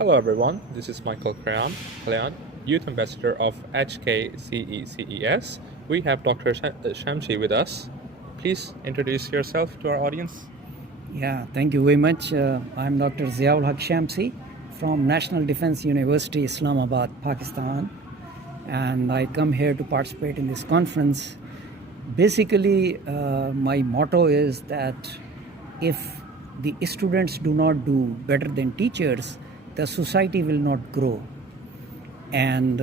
Hello everyone, this is Michael Kalyan, Youth Ambassador of HKCECES. We have Dr. Shamsi with us. Please introduce yourself to our audience. Yeah, thank you very much. I'm Dr. Ziaul Haque Shamsi from National Defense University, Islamabad, Pakistan. And I come here to participate in this conference. Basically, my motto is that if the students do not do better than teachers, the society will not grow. And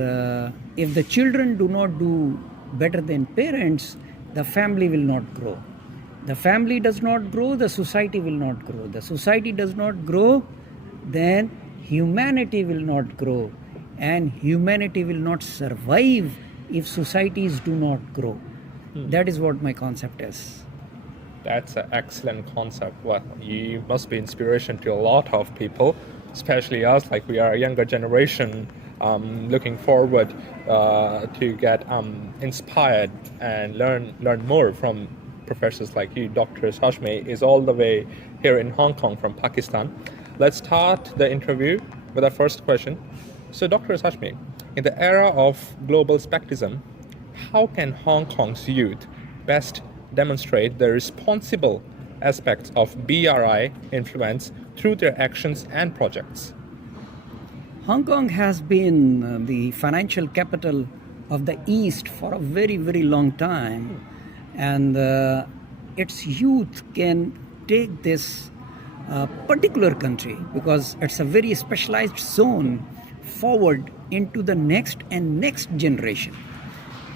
if the children do not do better than parents, the family will not grow. The family does not grow, the society will not grow. The society does not grow, then humanity will not grow. And humanity will not survive if societies do not grow. That is what my concept is. That's an excellent concept. Well, you must be inspiration to a lot of people, especially us, like we are a younger generation, looking forward to get inspired and learn more from professors like you. Dr. Hashmi is all the way here in Hong Kong from Pakistan. Let's start the interview with our first question. So, Dr. Hashmi, in the era of global spectrism, how can Hong Kong's youth best demonstrate the responsible aspects of BRI influence through their actions and projects? Hong Kong has been the financial capital of the East for a very, very long time. And its youth can take this particular country, because it's a very specialized zone, forward into the next and next generation.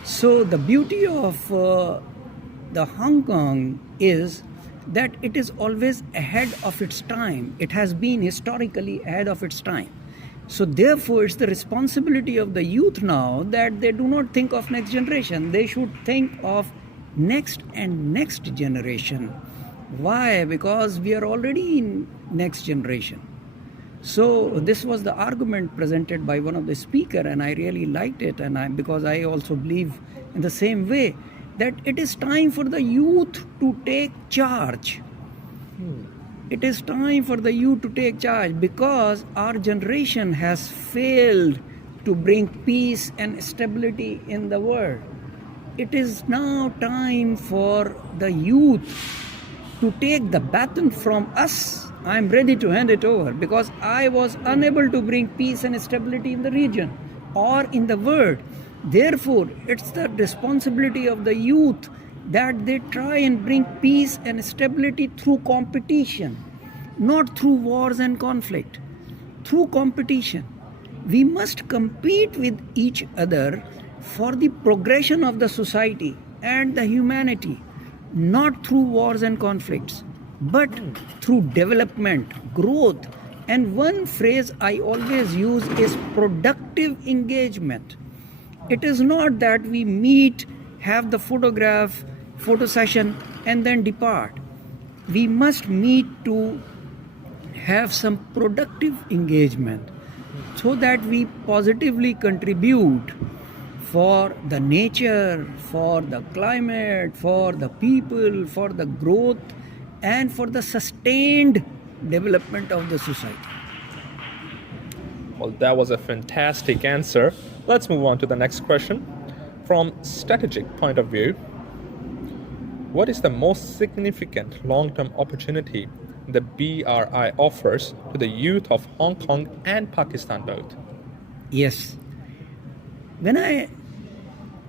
So the beauty of the Hong Kong is that it is always ahead of its time. It has been historically ahead of its time. So therefore, it's the responsibility of the youth now that they do not think of next generation. They should think of next and next generation. Why? Because we are already in next generation. So this was the argument presented by one of the speaker, and I really liked it, and because I also believe in the same way that it is time for the youth to take charge. It is time for the youth to take charge, because our generation has failed to bring peace and stability in the world. It is now time for the youth to take the baton from us. I am ready to hand it over, because I was unable to bring peace and stability in the region or in the world. Therefore, it's the responsibility of the youth that they try and bring peace and stability through competition, not through wars and conflict. Through competition. We must compete with each other for the progression of the society and the humanity, not through wars and conflicts, but through development, growth. And one phrase I always use is productive engagement. It is not that we meet, have the photo session, and then depart. We must meet to have some productive engagement so that we positively contribute for the nature, for the climate, for the people, for the growth, and for the sustained development of the society. Well, that was a fantastic answer. Let's move on to the next question. From strategic point of view, what is the most significant long-term opportunity the BRI offers to the youth of Hong Kong and Pakistan both? Yes. When I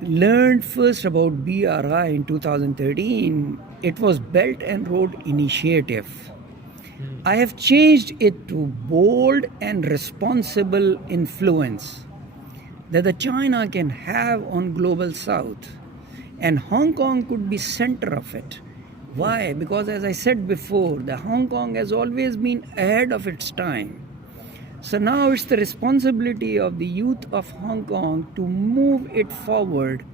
learned first about BRI in 2013, it was Belt and Road Initiative. I have changed it to bold and responsible influence that the China can have on Global South, and Hong Kong could be center of it. Why? Because as I said before, the Hong Kong has always been ahead of its time. So now it's the responsibility of the youth of Hong Kong to move it forward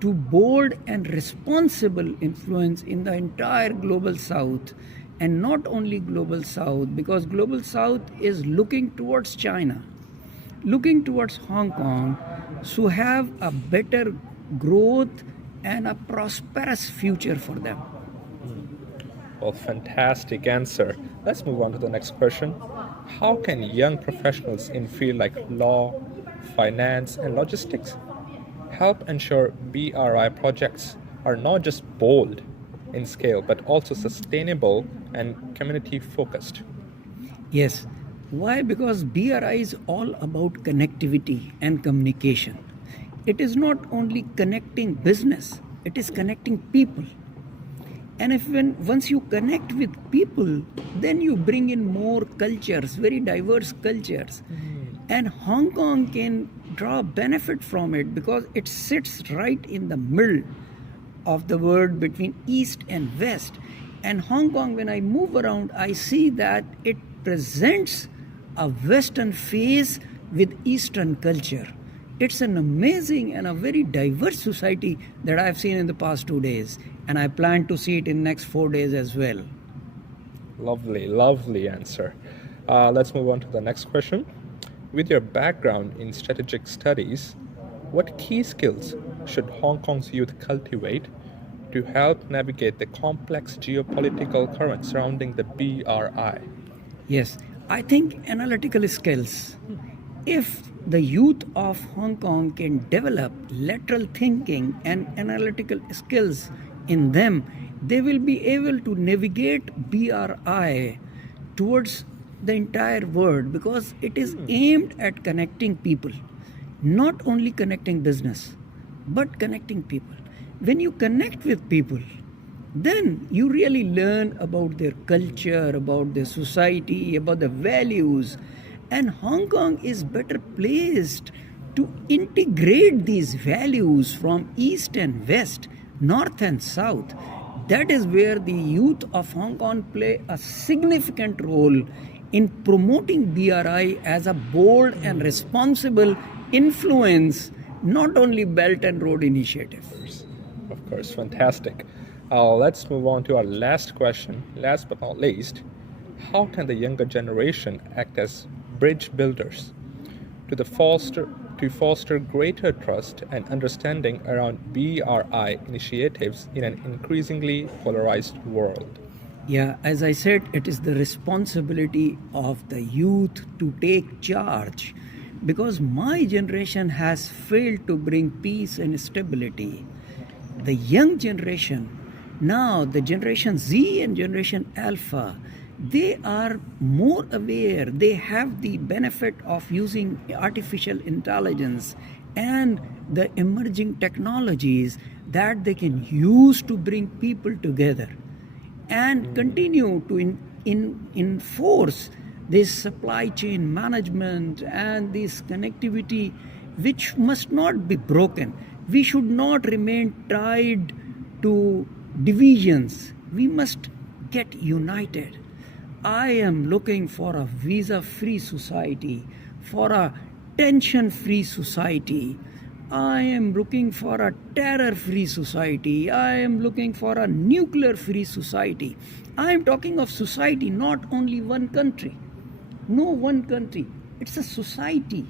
to bold and responsible influence in the entire Global South, and not only Global South, because Global South is looking towards China, looking towards Hong Kong to have a better growth and a prosperous future for them. Well, fantastic answer. Let's move on to the next question. how can young professionals in fields like law, finance, and logistics help ensure BRI projects are not just bold in scale but also sustainable and community focused? Yes. Why? Because BRI is all about connectivity and communication. It is not only connecting business, it is connecting people. And if once you connect with people, then you bring in more cultures, very diverse cultures. And Hong Kong can draw benefit from it because it sits right in the middle of the world between East and West. And Hong Kong, when I move around, I see that it presents a Western face with Eastern culture. It's an amazing and a very diverse society that I've seen in the past 2 days, and I plan to see it in the next 4 days as well. Lovely, lovely answer. Let's move on to the next question. With your background in strategic studies, what key skills should Hong Kong's youth cultivate to help navigate the complex geopolitical currents surrounding the BRI? Yes, I think analytical skills. If the youth of Hong Kong can develop lateral thinking and analytical skills in them, they will be able to navigate BRI towards the entire world because it is aimed at connecting people, not only connecting business, but connecting people. When you connect with people, then you really learn about their culture, about their society, about the values. And Hong Kong is better placed to integrate these values from East and West, North and South. That is where the youth of Hong Kong play a significant role in promoting BRI as a bold and responsible influence, not only Belt and Road Initiative. Of course, fantastic. Let's move on to our last question. Last but not least, how can the younger generation act as bridge builders to foster greater trust and understanding around BRI initiatives in an increasingly polarized world? Yeah, as I said, it is the responsibility of the youth to take charge because my generation has failed to bring peace and stability. The young generation, now the generation Z and generation Alpha, they are more aware. They have the benefit of using artificial intelligence and the emerging technologies that they can use to bring people together and continue to enforce this supply chain management and this connectivity, which must not be broken. We should not remain tied to divisions. We must get united. I am looking for a visa-free society, for a tension-free society. I am looking for a terror-free society. I am looking for a nuclear-free society. I am talking of society, not only one country. No one country. It's a society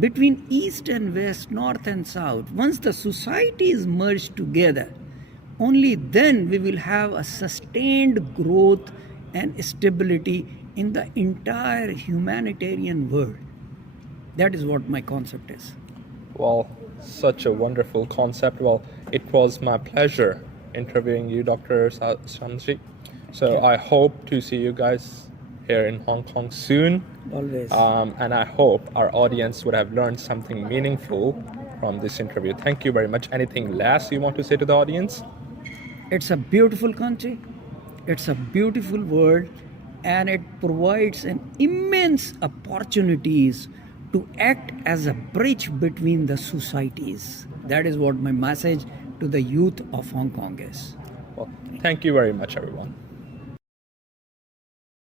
between East and West, North and South. Once the society is merged together, only then we will have a sustained growth and stability in the entire humanitarian world. That is what my concept is. Well, such a wonderful concept. Well, it was my pleasure interviewing you, Dr. Shamsi. So I hope to see you guys here in Hong Kong soon. Always. And I hope our audience would have learned something meaningful from this interview. Thank you very much. Anything last you want to say to the audience? It's a beautiful country. It's a beautiful world, and it provides an immense opportunities to act as a bridge between the societies. That is what my message to the youth of Hong Kong is. Well, thank you very much, everyone.